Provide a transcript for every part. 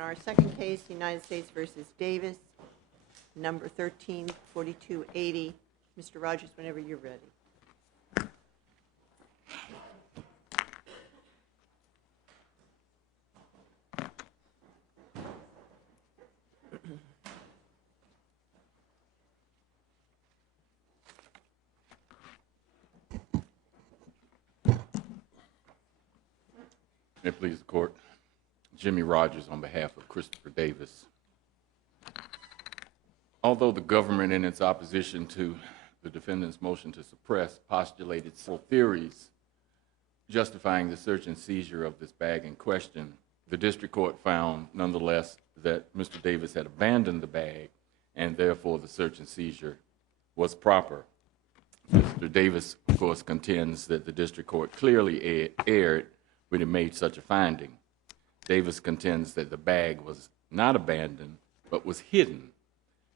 our second case, United States versus Davis, number 134280. Mr. Rogers, whenever you're ready. May it please the court. Jimmy Rogers on behalf of Christopher Davis. Although the government in its opposition to the defendant's motion to suppress postulated several theories justifying the search and seizure of this bag in question, the district court found nonetheless that Mr. Davis had abandoned the bag and therefore the search and seizure was proper. Mr. Davis, of course, contends that the district court clearly erred when it made such a finding. Davis contends that the bag was not abandoned, but was hidden,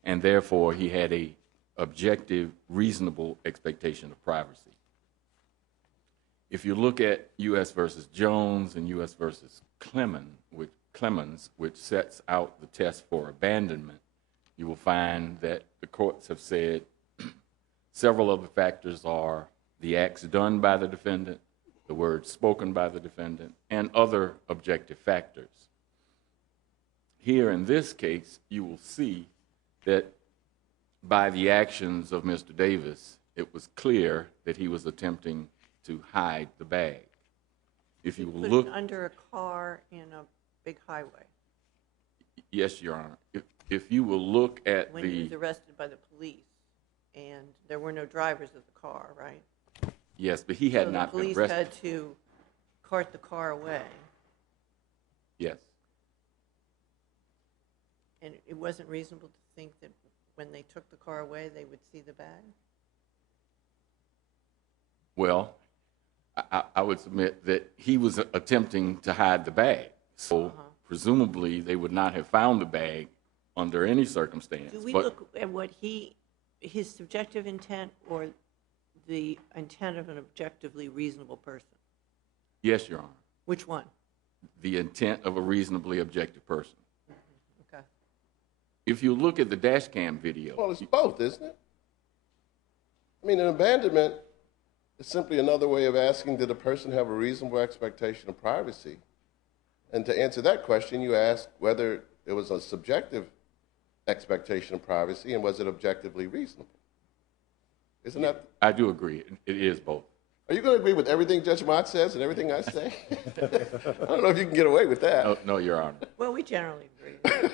and therefore he had a objective, reasonable expectation of privacy. If you look at U.S. versus Jones and U.S. versus Clemens, which sets out the test for abandonment, you will find that the courts have said several of the factors are the acts done by the defendant, the words spoken by the defendant, and other objective factors. Here in this case, you will see that by the actions of Mr. Davis, it was clear that he was attempting to hide the bag. If you will look under a car in a big highway. Yes, Your Honor. If you will look at when he was arrested by the police, and there were no drivers of the car, right? Yes, but he had not been arrested. The police had to cart the car away. Yes. And it wasn't reasonable to think that when they took the car away, they would see the bag? Well, I would submit that he was attempting to hide the bag. So presumably they would not have found the bag under any circumstance. Do we look at what his subjective intent or the intent of an objectively reasonable person? Yes, Your Honor. Which one? The intent of a reasonably objective person. Okay. If you look at the dash cam video. Well, it's both, isn't it? I mean, an abandonment is simply another way of asking, did a person have a reasonable expectation of privacy? And to answer that question, you ask whether it was a subjective expectation of privacy and was it objectively reasonable? Isn't that? I do agree. It is both. Are you going to agree with everything Judge Mott says and everything I say? I don't know if you can get away with that. No, Your Honor. Well, we generally agree.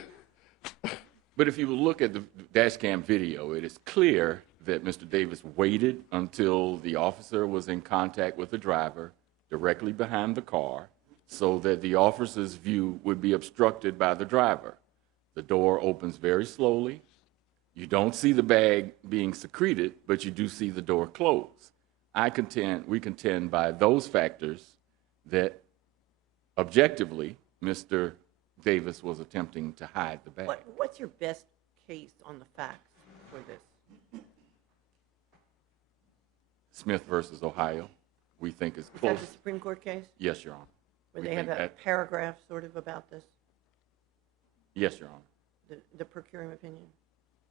But if you look at the dash cam video, it is clear that Mr. Davis waited until the officer was in contact with the driver directly behind the car so that the officer's view would be obstructed by the driver. The door opens very slowly. You don't see the bag being secreted, but you do see the door close. We contend by those factors that objectively Mr. Davis was attempting to hide the bag. What's your best case on the facts for this? Smith versus Ohio, we think is close. Is that the Supreme Court case? Yes, Your Honor. Where they have that paragraph sort of about this? Yes, Your Honor. The per curiam opinion?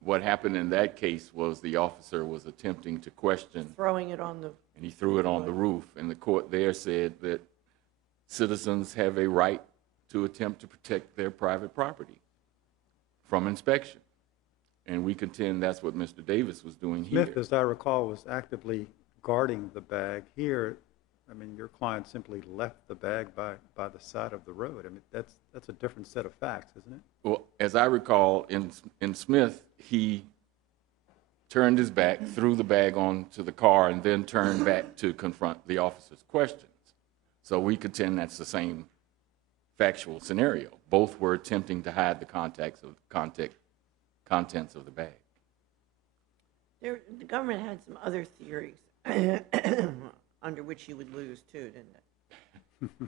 What happened in that case was the officer was attempting to question. Throwing it on the... And he threw it on the roof, and the court there said that citizens have a right to attempt to protect their private property from inspection. And we contend that's what Mr. Davis was doing here. Smith, as I recall, was actively guarding the bag. Here, I mean, your client simply left the bag by the side of the road. I mean, that's a different set of facts, isn't it? Well, as I recall, in Smith, he turned his back, threw the bag onto the car, and then turned back to confront the officer's questions. So we contend that's the same factual scenario. Both were attempting to hide the contents of the bag. The government had some other theories under which you would lose, too, didn't it?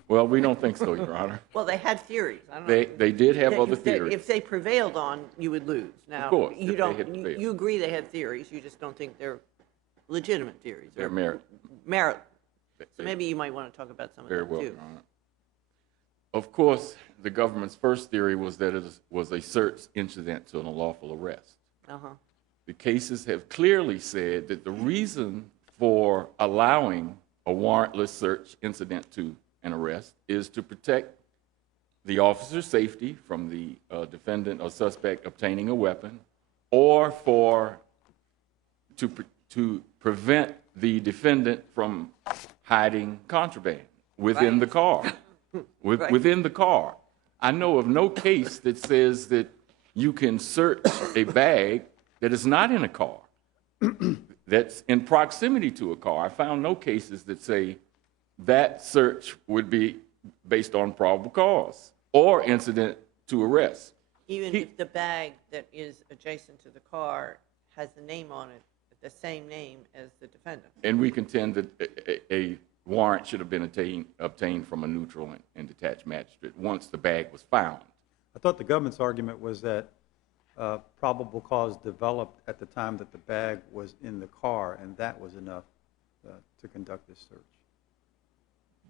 Well, we don't think so, Your Honor. Well, they had theories. I don't know. They did have other theories. If they prevailed on, you would lose. Now, of course, you agree they had theories. You just don't think they're legitimate theories. They're merit. Merit. So maybe you might want to talk about some of them, too. Very well, Your Honor. Of course, the government's first theory was that it was a search incident to an unlawful arrest. Uh-huh. The cases have clearly said that the reason for allowing a warrantless search incident to an arrest is to protect the officer's safety from the defendant or suspect obtaining a weapon, or to prevent the defendant from hiding contraband within the car. Within the car. I know of no case that says that you can search a bag that is not in a car, that's in proximity to a car. I found no cases that say that search would be based on probable cause or incident to arrest. Even if the bag that is adjacent to the car has the name on it, the same name as the defendant. And we contend that a warrant should have been obtained from a neutral and detached magistrate once the bag was found. I thought the government's argument was that probable cause developed at the time that the bag was in the car, and that was enough to conduct this search.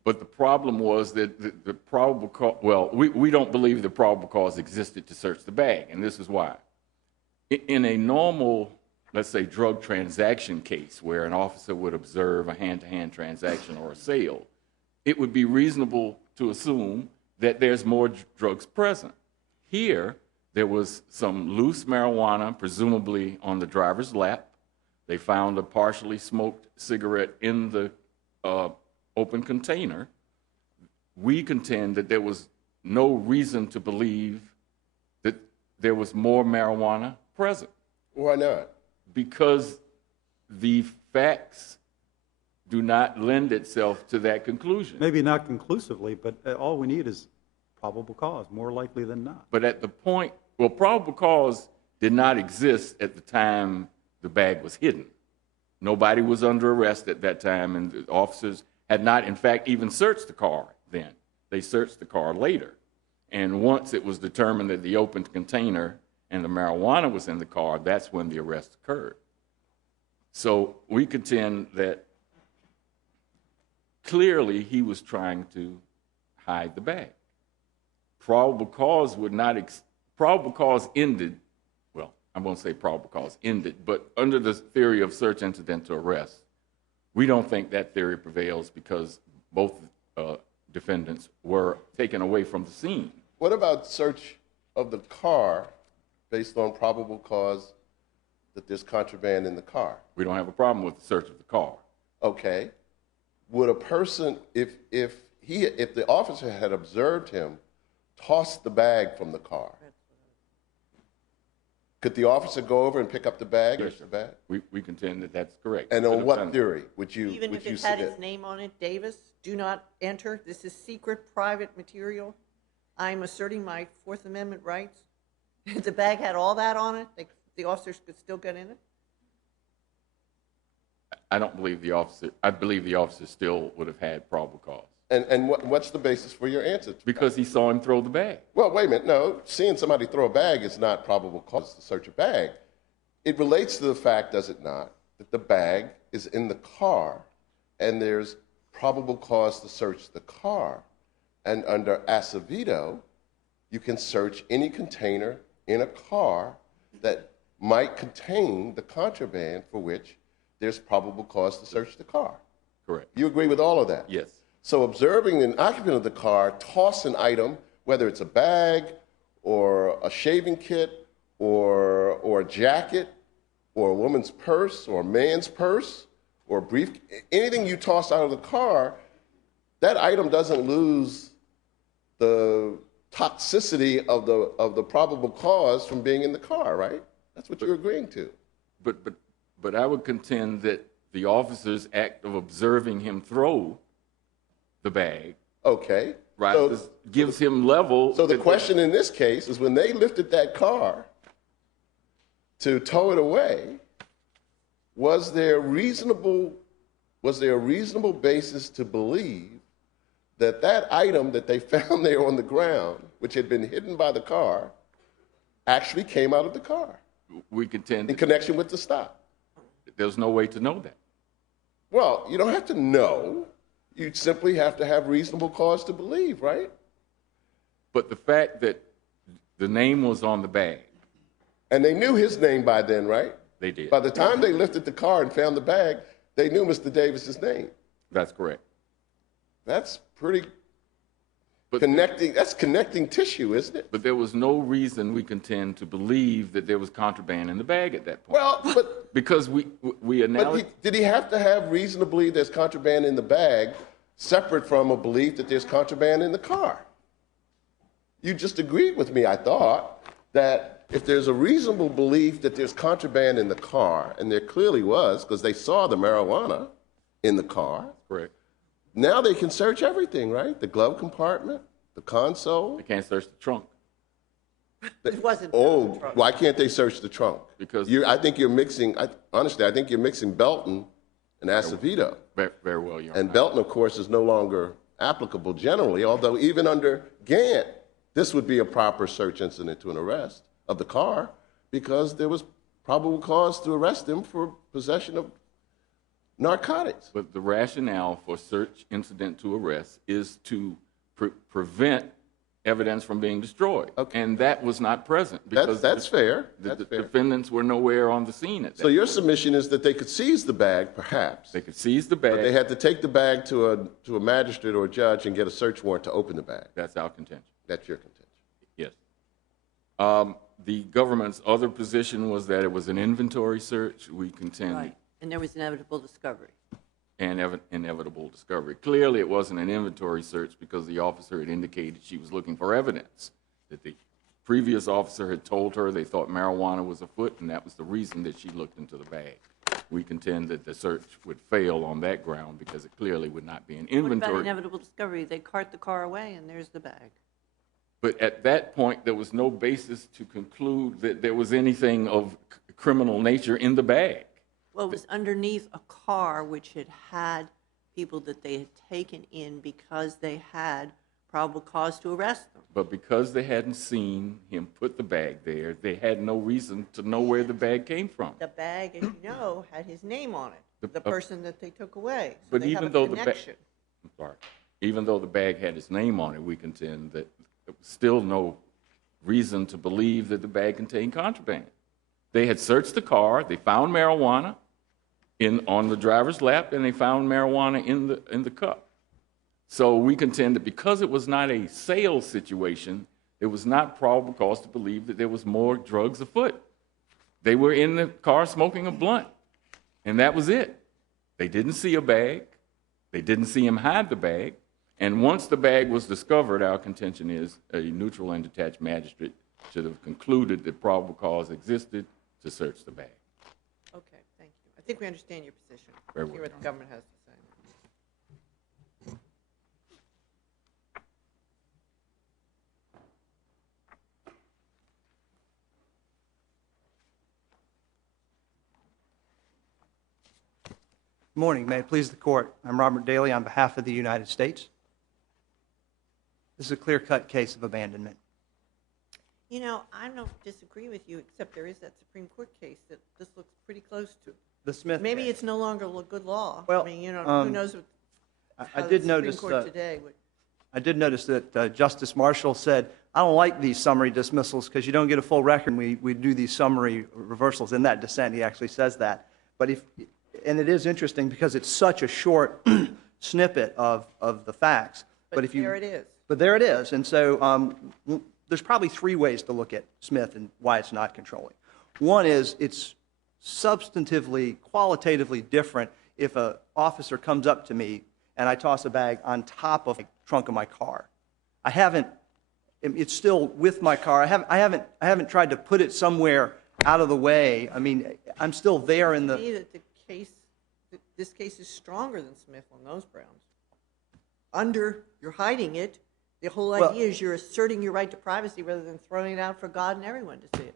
But the problem was that the probable cause, well, we don't believe the probable cause existed to search the bag, and this is why. In a normal, let's say, drug transaction case where an officer would observe a hand-to-hand transaction or a sale, it would be reasonable to assume that there's more drugs present. Here, there was some loose marijuana, presumably on the driver's lap. They found a partially smoked cigarette in the open container. We contend that there was no reason to believe that there was more marijuana present. Why not? Because the facts do not lend itself to that conclusion. Maybe not conclusively, but all we need is probable cause, more likely than not. But at the point, well, probable cause did not exist at the time the bag was hidden. Nobody was under arrest at that time, and the officers had not, in fact, even searched the car then. They searched the car later. And once it was determined that the open container and the marijuana was in the car, that's when the arrest occurred. So we contend that clearly he was trying to hide the bag. Probable cause would not, probable cause ended, well, I won't say probable cause ended, but under the theory of search incident to arrest, we don't think that theory prevails because both defendants were taken away from the scene. What about search of the car based on probable cause that there's contraband in the car? We don't have a problem with the search of the car. Okay. Would a person, if the officer had observed him toss the bag from the car, could the officer go over and pick up the bag? Yes, The bag? we contend that that's correct. And on what theory would you Even if would you it had submit? his name on it, Davis, do not enter. This is secret, private material. I'm asserting my Fourth Amendment rights. If the bag had all that on it, the officers could still get in it? I don't believe the officer, I believe the officer still would have had probable cause. And what's the basis for your answer? Because he saw him throw the bag. Well, wait a minute. No, seeing somebody throw a bag is not probable cause to search a bag. It relates to the fact, does it not, that the bag is in the car and there's probable cause to search the car. And under Acevedo, you can search any container in a car that might contain the contraband for which there's probable cause to search the car. Correct. You agree with all of that? Yes. So observing an occupant of the car toss an item, whether it's a bag or a shaving kit or a jacket or a woman's purse or a man's purse or a brief, anything you toss out of the car, that item doesn't lose the toxicity of the probable cause from being in the car, right? That's what you're agreeing to. But I would contend that the officer's act of observing him throw the bag, Okay. right, gives him level. So the question in this case is when they lifted that car to tow it away, was there a reasonable basis to believe that that item that they found there on the ground, which had been hidden by the car, actually came out of the car We contend in that connection with the stop? there's no way to know that. Well, you don't have to know. You simply have to have reasonable cause to believe, right? But the fact that the name was on the bag, And they knew his name by then, right? they did. By the time they lifted the car and found the bag, they knew Mr. Davis's name. That's correct. That's pretty But- connecting. That's connecting tissue, isn't it? But there was no reason, we contend, to believe that there was contraband in the bag at that point. Well, but Because we did he have to have reason to believe there's contraband in the bag separate from a belief that there's contraband in the car? You just agreed with me, I thought, that if there's a reasonable belief that there's contraband in the car, and there clearly was because they saw the marijuana in the car, Correct. now they can search everything, right? The glove compartment, the console. They can't search the trunk. It wasn't. Oh, why can't they search the trunk? Because- I think you're mixing, honestly, I think you're mixing Belton and Acevedo. Very, very well, Your Honor. And Belton, of course, is no longer applicable generally, although even under Gant, this would be a proper search incident to an arrest of the car because there was probable cause to arrest him for possession of narcotics. But the rationale for search incident to arrest is to prevent evidence from being destroyed. Okay. And that was not present because That's fair. the That's fair. defendants were nowhere on the scene at that So your submission is that they could seize the bag, perhaps, They could seize the but they bag. had to take the bag to a magistrate or a judge and get a search warrant to open the bag. That's our contention. That's your contention. Yes. The government's other position was that it was an inventory search. We contend Right, and there was inevitable discovery. and inevitable discovery. Clearly, it wasn't an inventory search because the officer had indicated she was looking for evidence, that the previous officer had told her they thought marijuana was afoot, and that was the reason that she looked into the bag. We contend that the search would fail on that ground because it clearly would not be an What about inventory. inevitable discovery? They cart the car away and there's the bag. But at that point, there was no basis to conclude that there was anything of criminal nature in the bag. Well, it was underneath a car which had had people that they had taken in because they had probable cause to arrest them. But because they hadn't seen him put the bag there, they had no reason to know where the bag came from. The bag, as you know, had his name on it, the person that they took away. So But they have even a though the connection. I'm sorry. Even though the bag had his name on it, we contend that there was still no reason to believe that the bag contained contraband. They had searched the car, they found marijuana on the driver's lap, and they found marijuana in the cup. So we contend that because it was not a sales situation, there was not probable cause to believe that there was more drugs afoot. They were in the car smoking a blunt, and that was it. They didn't see a bag. They didn't see him hide the bag. And once the bag was discovered, our contention is a neutral and detached magistrate should have concluded that probable cause existed to search the bag. Okay, thank you. I think we understand your position. Very Hear well. what the government has to say. Good morning. May it please the court. I'm Robert Daly on behalf of the United States. This is a clear-cut case of abandonment. You know, I don't disagree with you, except there is that Supreme Court case that this looks pretty close to. The Smith Maybe case. it's no longer good law. Well, I mean, you know, who knows what, I how the did Supreme notice Court today would. I did notice that Justice Marshall said, I don't like these summary dismissals because you don't get a full record. We do these summary reversals. In that dissent, he actually says that. But and it is interesting because it's such a short snippet of the facts. But if you, there it is. But there it is. And so there's probably three ways to look at Smith and why it's not controlling. One is it's substantively, qualitatively different if an officer comes up to me and I toss a bag on top of the trunk of my car. It's still with my car. I haven't tried to put it somewhere out of the way. I mean, I'm still there in To the. me, that this case is stronger than Smith on those grounds. You're hiding it. The whole Well- idea is you're asserting your right to privacy rather than throwing it out for God and everyone to see it.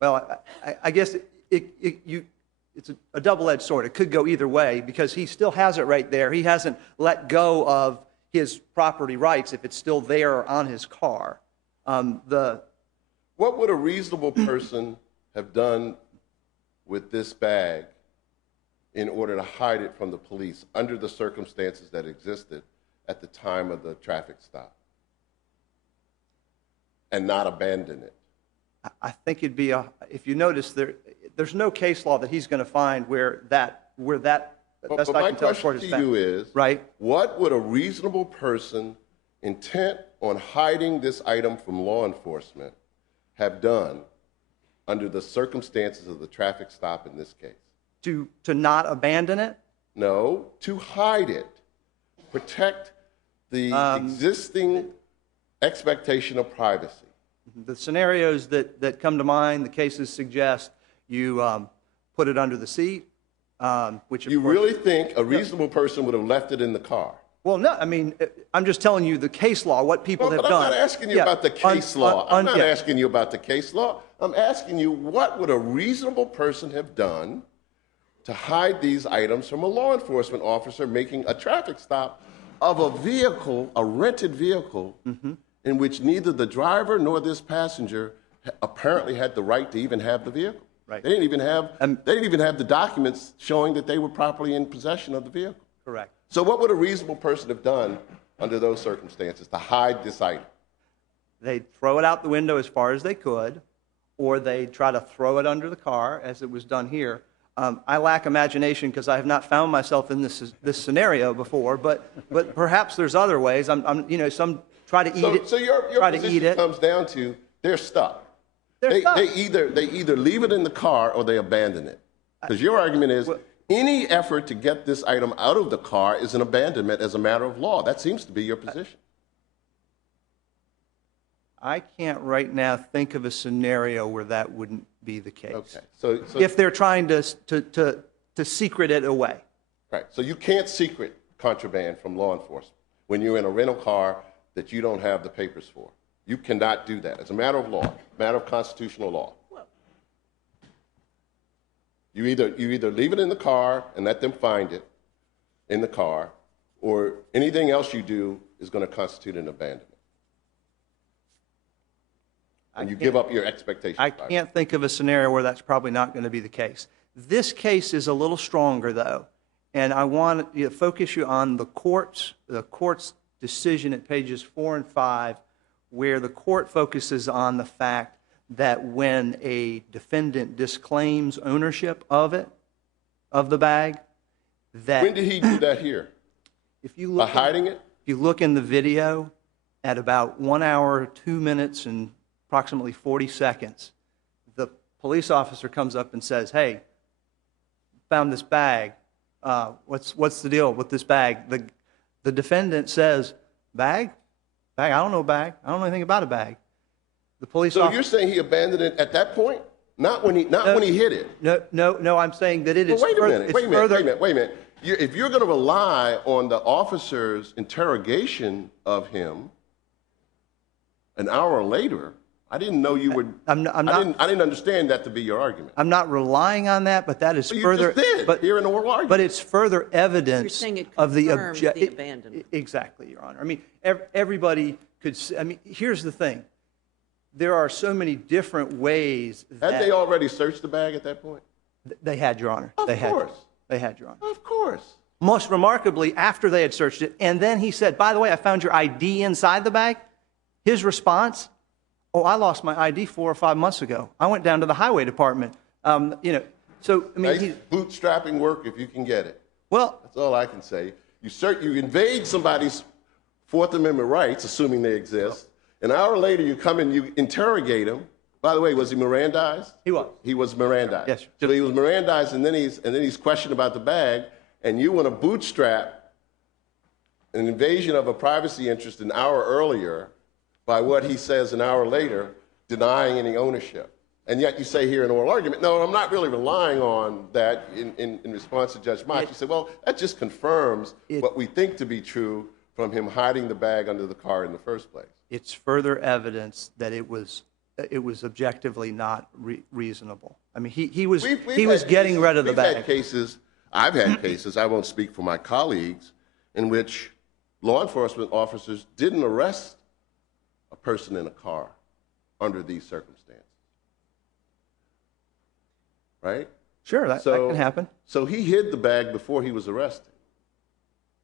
Well, I guess it's a double-edged sword. It could go either way because he still has it right there. He hasn't let go of his property rights if it's still there on his car. What would a reasonable person have done with this bag in order to hide it from the police under the circumstances that existed at the time of the traffic stop? and not abandon it? I think it'd be if you notice, there's no case law that he's going to find where that, best But I my can tell, question court is to found. you is, Right. what would a reasonable person intent on hiding this item from law enforcement have done under the circumstances of the traffic stop in this case? To not abandon it? No, to hide it. Protect the existing expectation of privacy. The scenarios that come to mind, the cases suggest you put it under the seat, which of You course, really think a reasonable person would have left it in the car? well, no, I mean, I'm just telling you the case law, what people Well, have but done. I'm not asking you Yeah, about the case law. I'm not yeah. asking you about the case law. I'm asking you, what would a reasonable person have done to hide these items from a law enforcement officer making a traffic stop of a vehicle, a rented vehicle, in which neither the driver nor this passenger apparently had the right to even have the vehicle? Right. They didn't even have the documents showing that they were properly in possession of the vehicle. Correct. So what would a reasonable person have done under those circumstances to hide this item? They'd throw it out the window as far as they could, or they'd try to throw it under the car, as it was done here. I lack imagination because I have not found myself in this scenario before, but perhaps there's other ways. Some try to eat it. So your try to eat position it. comes down to they're stuck. They're stuck. They either leave it in the car or they abandon it. Because your argument is any effort to get this item out of the car is an abandonment as a matter of law. That seems to be your position. I can't right now think of a scenario where that wouldn't be the case. Okay. So If they're trying to secret it away. right. So you can't secret contraband from law enforcement when you're in a rental car that you don't have the papers for. You cannot do that. It's a matter of law, matter of constitutional law. You either leave it in the car and let them find it in the car, or anything else you do is going to constitute an abandonment. And you give up your expectations. I can't think of a scenario where that's probably not going to be the case. This case is a little stronger, though, and I want to focus you on the court's decision at pages 4 and 5, where the court focuses on the fact that when a defendant disclaims ownership of the bag, that When did he do that here? if you By look hiding it? if you look in the video at about 1 hour, 2 minutes, and approximately 40 seconds, the police officer comes up and says, "Hey, found this bag. What's the deal with this bag?" The defendant says, "Bag? Bag? I don't know a bag. I don't know anything about a bag." The police So officer. you're saying he abandoned it at that point? Not when he hit it? No, I'm saying that it is. Well, wait a further- minute, it's wait a minute, further- wait a minute, wait a minute. If you're going to rely on the officer's interrogation of him an hour later, I didn't know you would. I'm not- I didn't understand that to be your argument. I'm not relying on that, but that is But you further. just did but, here in the oral argument. But it's further evidence saying it of the confirms the abandonment. Exactly, Your Honor. I mean, everybody could. I mean, here's the thing. There are so many different ways that Had they already searched the bag at that point? they had, Your Honor. Of They had. course. They had, Your Honor. Of course. Most remarkably, after they had searched it, and then he said, "By the way, I found your ID inside the bag." His response, "Oh, I lost my ID 4 or 5 months ago. I went down to the highway department." So I mean, Nice bootstrapping work if you can get it. well, That's all I can say. You invade somebody's Fourth Amendment rights, assuming they exist. An hour later, you come and you interrogate him. By the way, was he Mirandized? he was. He was Mirandized. Yes, sir. So he was Mirandized, and then he's questioned about the bag, and you want to bootstrap an invasion of a privacy interest an hour earlier by what he says an hour later, denying any ownership. And yet you say here in oral argument, no, I'm not really relying on that in response to Judge Mott. You say, well, that just confirms what we think to be true from him hiding the bag under the car in the first place. It's further evidence that it was objectively not reasonable. I mean, he was getting rid of the bag. I've had cases, I won't speak for my colleagues, in which law enforcement officers didn't arrest a person in a car under these circumstances. Right? Sure, that can happen. So he hid the bag before he was arrested.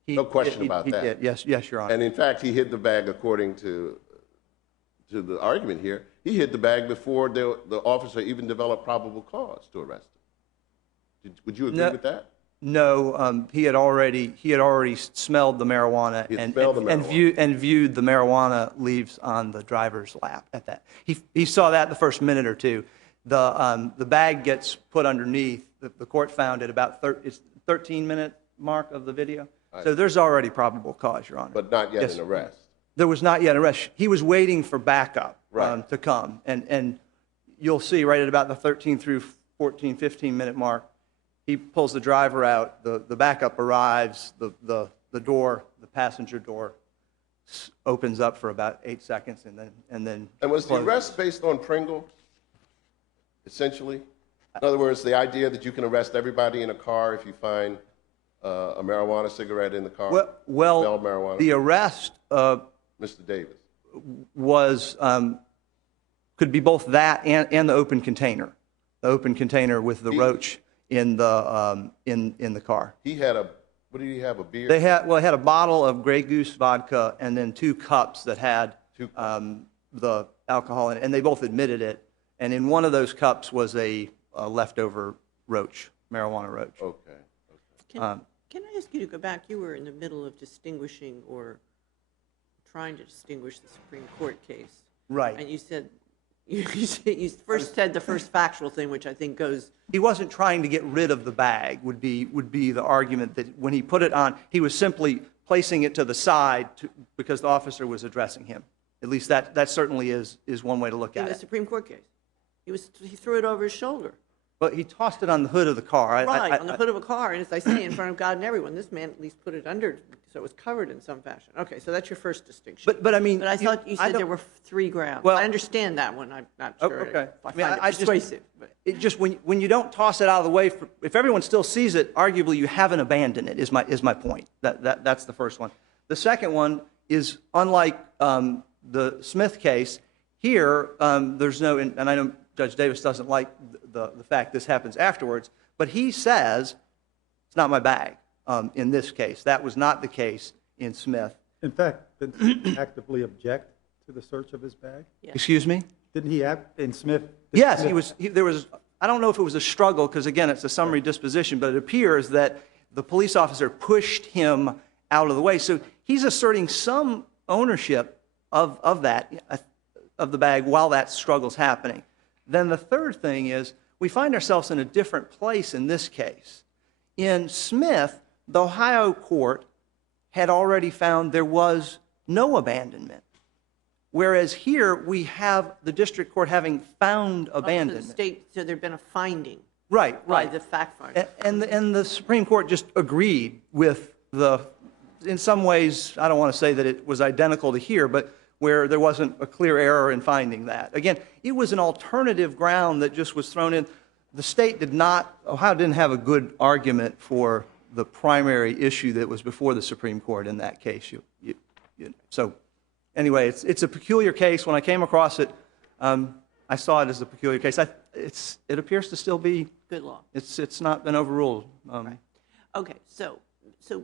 No question about that. Yes, Your Honor. And in fact, he hid the bag according to to the argument here, he hid the bag before the officer even developed probable cause to arrest him. Would you agree No. with that? No, he had already smelled the marijuana He had smelled the marijuana. and viewed the marijuana leaves on the driver's lap at that. He saw that the first minute or two. The bag gets put underneath. The court found it about it's 13-minute mark of the video. So there's already probable cause, Your Honor. But not yet Yes. an arrest. There was not yet an arrest. He was waiting for backup Right. to come. And you'll see right at about the 13 through 14, 15-minute mark, he pulls the driver out, the backup arrives, the door, the passenger door opens up for about 8 seconds and then And was the closes. arrest based on Pringle, essentially? In other words, the idea that you can arrest everybody in a car if you find a marijuana cigarette in the car? Well, Smelled marijuana? the arrest Mr. Davis. was, could be both that and the open container with the roach in the car. He had what did he have, a beer? They had a bottle of Grey Goose vodka and then 2 cups that had the alcohol in it, and they both admitted it. And in one of those cups was a leftover roach, marijuana roach. Okay. Can I ask you to go back? You were in the middle of distinguishing or trying to distinguish the Supreme Court case. Right. And you said, you first said the first factual thing, which I think goes, He wasn't trying to get rid of the bag, would be the argument, that when he put it on, he was simply placing it to the side because the officer was addressing him. At least that certainly is one way to look in at the it. Supreme Court case. He threw it over his shoulder. But he tossed it on the hood of the car. Right, on the hood of a car, and as I say, in front of God and everyone. This man at least put it under, so it was covered in some fashion. Okay, so that's your first distinction. But I mean, But I thought you said there were 3 grounds. Well- I understand that one. I'm not sure okay. if I I mean, find I it just- persuasive. But it just when you don't toss it out of the way, if everyone still sees it, arguably you haven't abandoned it. Is my point. That's the first one. The second one is unlike the Smith case. Here, there's no, and I know Judge Davis doesn't like the fact this happens afterwards, but he says it's not my bag. In this case, that was not the case in Smith. In fact, didn't he actively object to the search of his bag? Yeah. Excuse me. Didn't he act in Smith? Yes, there was, I don't know if it was a struggle, because again, it's a summary disposition, but it appears that the police officer pushed him out of the way. So he's asserting some ownership of the bag while that struggle's happening. Then the third thing is, we find ourselves in a different place in this case. In Smith, the Ohio court had already found there was no abandonment. Whereas here, we have the district court having found up to the abandonment. state, so there'd been a finding Right, by right. the fact finder. And the Supreme Court just agreed with in some ways, I don't want to say that it was identical to here, but where there wasn't a clear error in finding that. Again, it was an alternative ground that just was thrown in. The state Ohio didn't have a good argument for the primary issue that was before the Supreme Court in that case. So anyway, it's a peculiar case. When I came across it, I saw it as a peculiar case. It appears to still be, Good law. it's not been overruled. Okay, so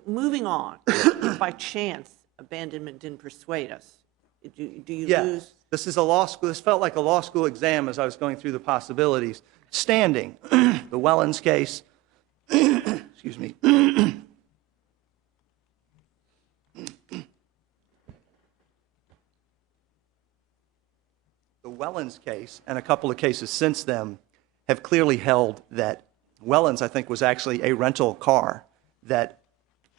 moving on, if by chance abandonment didn't persuade us, do you Yeah, lose? this is a law school. This felt like a law school exam as I was going through the possibilities. Standing, the Wellens case, excuse me. The Wellens case and a couple of cases since then have clearly held that Wellens, I think, was actually a rental car, that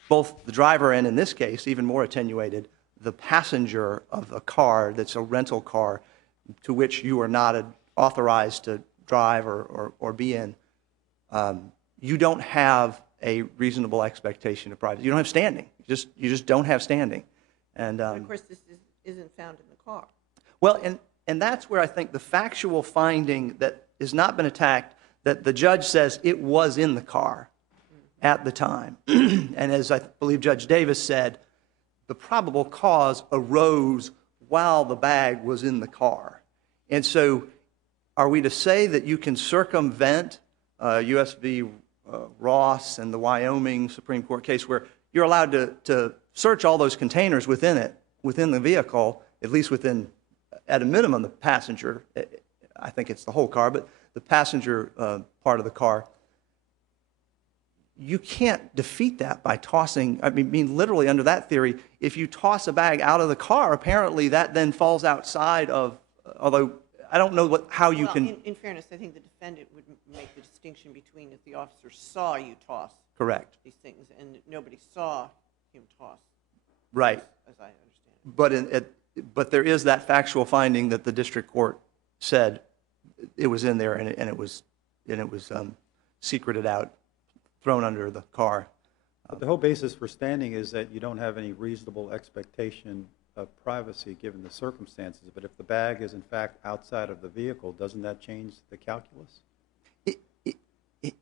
both the driver and, in this case, even more attenuated, the passenger of a car that's a rental car to which you are not authorized to drive or be in, you don't have a reasonable expectation of privacy. You don't have standing. You just don't have standing. And But of course, this isn't found in the car. well, and that's where I think the factual finding that has not been attacked, that the judge says it was in the car at the time. And as I believe Judge Davis said, the probable cause arose while the bag was in the car. And so are we to say that you can circumvent U.S. v. Ross and the Wyoming Supreme Court case where you're allowed to search all those containers within the vehicle, at least within at a minimum, the passenger, I think it's the whole car, but the passenger part of the car, you can't defeat that by tossing, I mean, literally under that theory, if you toss a bag out of the car, apparently that then falls outside of, although I don't know how you Well, can. in fairness, I think the defendant would make the distinction between if the officer saw you toss Correct. these things and nobody saw him toss, Right. as I understand it. But there is that factual finding that the district court said it was in there and it was secreted out, thrown under the car. But the whole basis for standing is that you don't have any reasonable expectation of privacy given the circumstances. But if the bag is in fact outside of the vehicle, doesn't that change the calculus?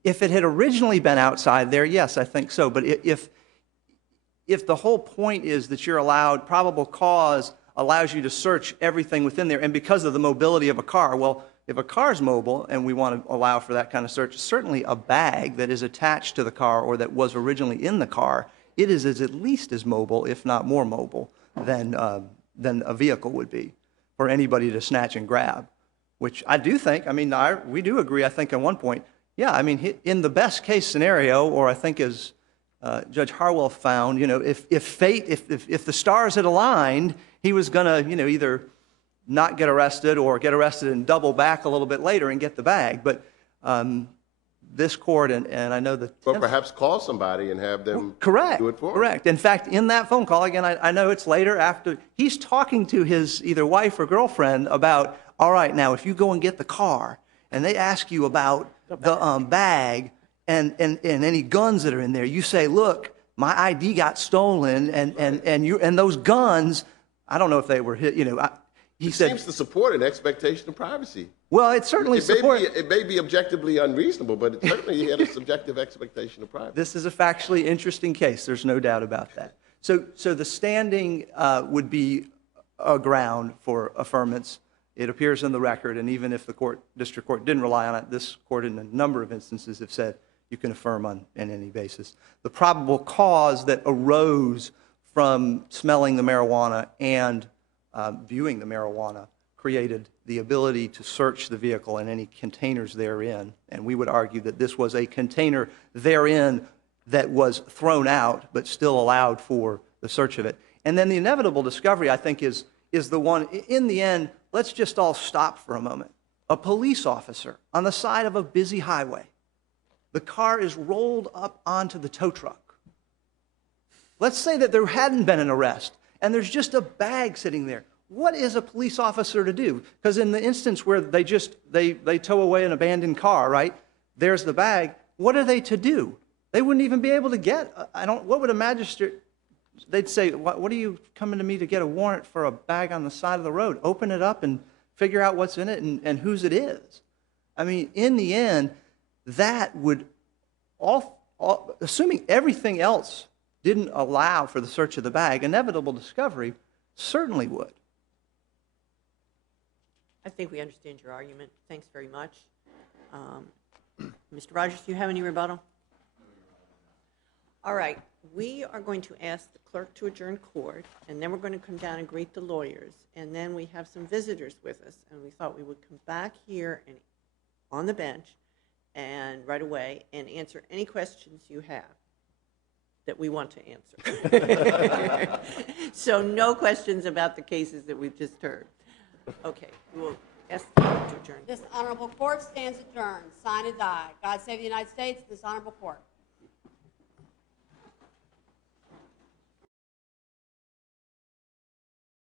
If it had originally been outside there, yes, I think so. But if the whole point is that you're allowed, probable cause allows you to search everything within there, and because of the mobility of a car, well, if a car's mobile and we want to allow for that kind of search, certainly a bag that is attached to the car or that was originally in the car, it is at least as mobile, if not more mobile, than a vehicle would be for anybody to snatch and grab, which I do think, I mean, we do agree, I think, at one point, yeah, I mean, in the best case scenario, or I think as Judge Harwell found, you know, if the stars had aligned, he was going to, you know, either not get arrested or get arrested and double back a little bit later and get the bag. But this court, and I know that... Or perhaps call somebody and have them Correct. do it for him. Correct. In fact, in that phone call, again, I know it's later after, he's talking to his either wife or girlfriend about, all right, now, if you go and get the car and they ask you about the bag and any guns that are in there, you say, look, my ID got stolen and those guns, I don't know if they were hit, you know, he It said... seems to support an expectation of privacy. Well, it certainly supports... It may be objectively unreasonable, but it certainly had a subjective expectation of privacy. This is a factually interesting case. There's no doubt about that. So the standing would be a ground for affirmance. It appears in the record, and even if the district court didn't rely on it, this court in a number of instances have said you can affirm on any basis. The probable cause that arose from smelling the marijuana and viewing the marijuana created the ability to search the vehicle and any containers therein. And we would argue that this was a container therein that was thrown out but still allowed for the search of it. And then the inevitable discovery, I think, is the one, in the end, let's just all stop for a moment. A police officer on the side of a busy highway. The car is rolled up onto the tow truck. Let's say that there hadn't been an arrest and there's just a bag sitting there. What is a police officer to do? Because in the instance where they tow away an abandoned car, right? There's the bag. What are they to do? They wouldn't even be able to get, what would a magistrate, they'd say, what are you coming to me to get a warrant for a bag on the side of the road? Open it up and figure out what's in it and whose it is. I mean, in the end, that would, assuming everything else didn't allow for the search of the bag, inevitable discovery certainly would. I think we understand your argument. Thanks very much. Mr. Rogers, do you have any rebuttal? All right. We are going to ask the clerk to adjourn court, and then we're going to come down and greet the lawyers, and then we have some visitors with us, and we thought we would come back here and on the bench and right away and answer any questions you have that we want to answer. So no questions about the cases that we've just heard. Okay, we'll ask the clerk to adjourn. This honorable court stands adjourned. Sign and die. God save the United States, this honorable court.